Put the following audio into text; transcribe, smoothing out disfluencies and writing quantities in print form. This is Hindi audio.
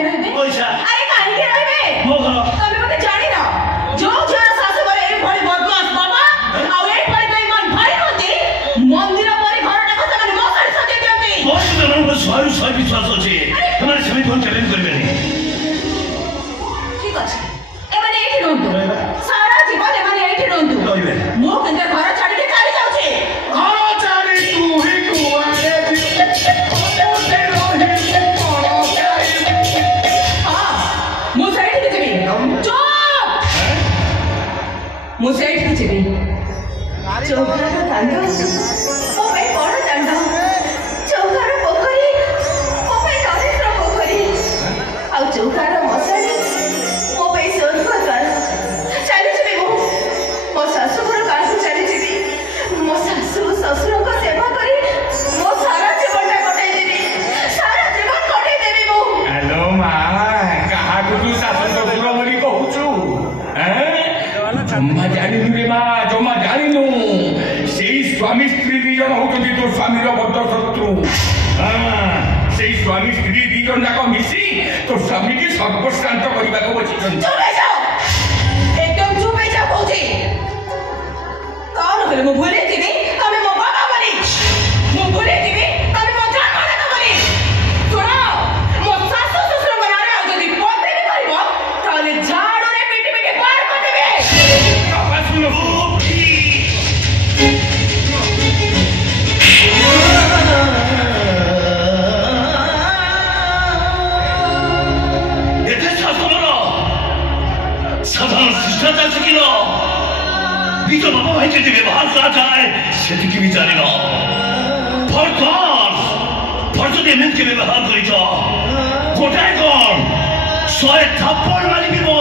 काहे रहबे पैसा अरे काहे के रहबे मो घर तबे मते जानि न जो जो सासु घरे ए भଳି बदमाश बाबा आ ए भଳି बेईमान भाई होती मंदिर परे घरटा को ସେମାନେ मसारी सजे दियंती बहुत ମାନଙ୍କୁ ଶହେ ବିଶ୍ୱାସ ଅଛି ସେମାନେ ସେମିତି କଣ ଚ୍ୟାଲେଞ୍ଜ କରିବେନି ठीक अछि एमाने एठी रहंतु सारा जीवन एमाने एठी रहंतु ରହିବେ मो केंद्र घर छाडी के चली जाउछे घर छाडी तू ही कुआरे हां मो साइड के जेबी चुप मो साइड के जेबी चौका का कांड ओ भाई बड़ कांड चौकार पोखरी ओ भाई दरिद्र पोखरी आ चौकार मसाणी ओ भाई सोध कर चली जेबी मो सासु घर गाँ को चली जेबी मो सासु ससुर को सेवा करी मो सारा जीवन कटाई देबी सारा जीवन कटाई देबी मो हेलो माँ कहा तू सासु ससुर बोली कहूचु जम्मा जानिनु रे माँ जम्मा जानिनु सेई स्वामी स्त्री दी जन होउछन्ती तो स्वामी रो बद्ध शत्रु सेई स्वामी स्त्री दी जन जाक मिसी तो स्वामी के सर्वशांत करबा को बचिछन्ती चुप हो जाओ एकदम चुप हो जाओ कौथी कौन होले मो भूले थीबी तमे मो बाबा बनी मो भूले थीबी तमे मो जान माने न बनी सुनो मो सासु ससुर बनारे आ जदी पोते भी करबो ताले झाड़ू रे पिटी पिटी पार कर देबे बाबा सुनो ଏତେ ଶାସନର ସାଧାରଣ ଶିଷ୍ଟାଚାର ଶିଖିଲ ନିଜ ବାବା ଭାଇ ଯଦି ବ୍ୟବହାର କରାଯାଏ ସେତିକି ବି ଜାଣିନ ଯଦି ଏମିତି ବ୍ୟବହାର କରିଛ ଗୋଟାଏ କଣ 100 ଥାପଡ଼ ମାରିବି ମୁଁ